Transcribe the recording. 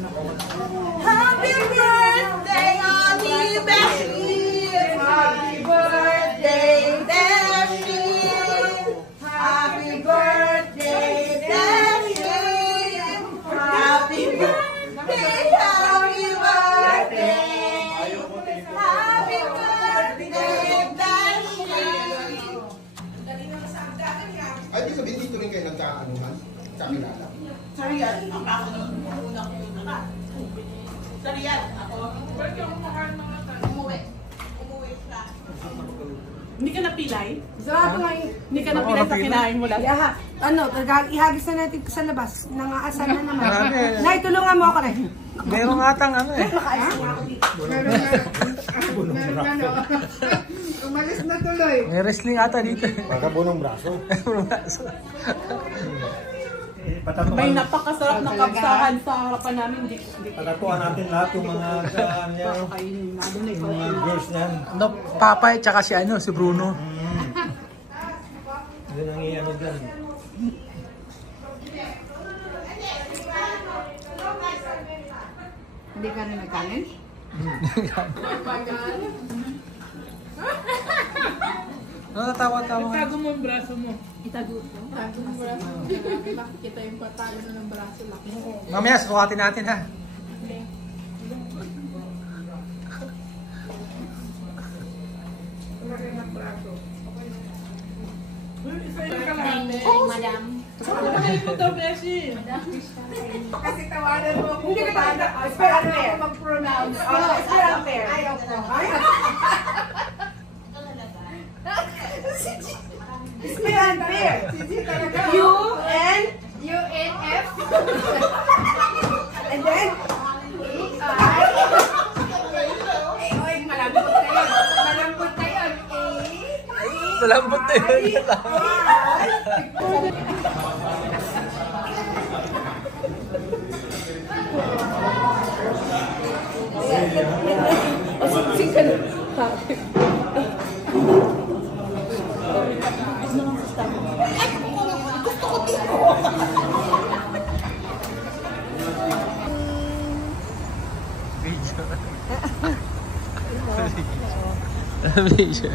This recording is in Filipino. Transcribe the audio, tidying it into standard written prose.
Happy birthday, Honey Beshi! Happy birthday, Beshi! Happy birthday, Beshi! Happy birthday, happy birthday! Happy birthday, Beshi! Ay, di sabihin dito rin kayo nagkaanuman? Kakilala? Sariyan, ang ako nung una ko yung naka. Sariyan, ako. Umuwi. Umuwi siya. Hindi ka napilay? Sarado nga Hindi ka napilay sa kinain mo lang? Ano, ihagis na natin sa labas. Nangaasal na naman. Nay, tulungan mo ako na. Meron atang ano eh. Umalis na tuloy. May wrestling ata dito. Baka bunong braso. Bunong braso. May napakasarap na kapsahan sa harapan namin. Pagkatuan natin lahat yung mga girls niyan. No, Papay tsaka si ano, si Bruno. Yun ang iyan dyan. Hindi ka rin nagkanin? Ano natawa-tawa nga? Itago mo ang braso mo. Itago mo ang braso. Bakit kita yung patago na ng braso laki? Mamaya, sukatin natin ha. Madam. Ay, ito, Beshi. Kasi tawanan mo. Hindi ka tayo. Spell unfair. Mag-pronounce. Spell unfair. Ayaw ko. Spell unfair. U-N-F. And then? A-I. Oy, malambot na yun. Malambot na yun. Malambot na yun. Video.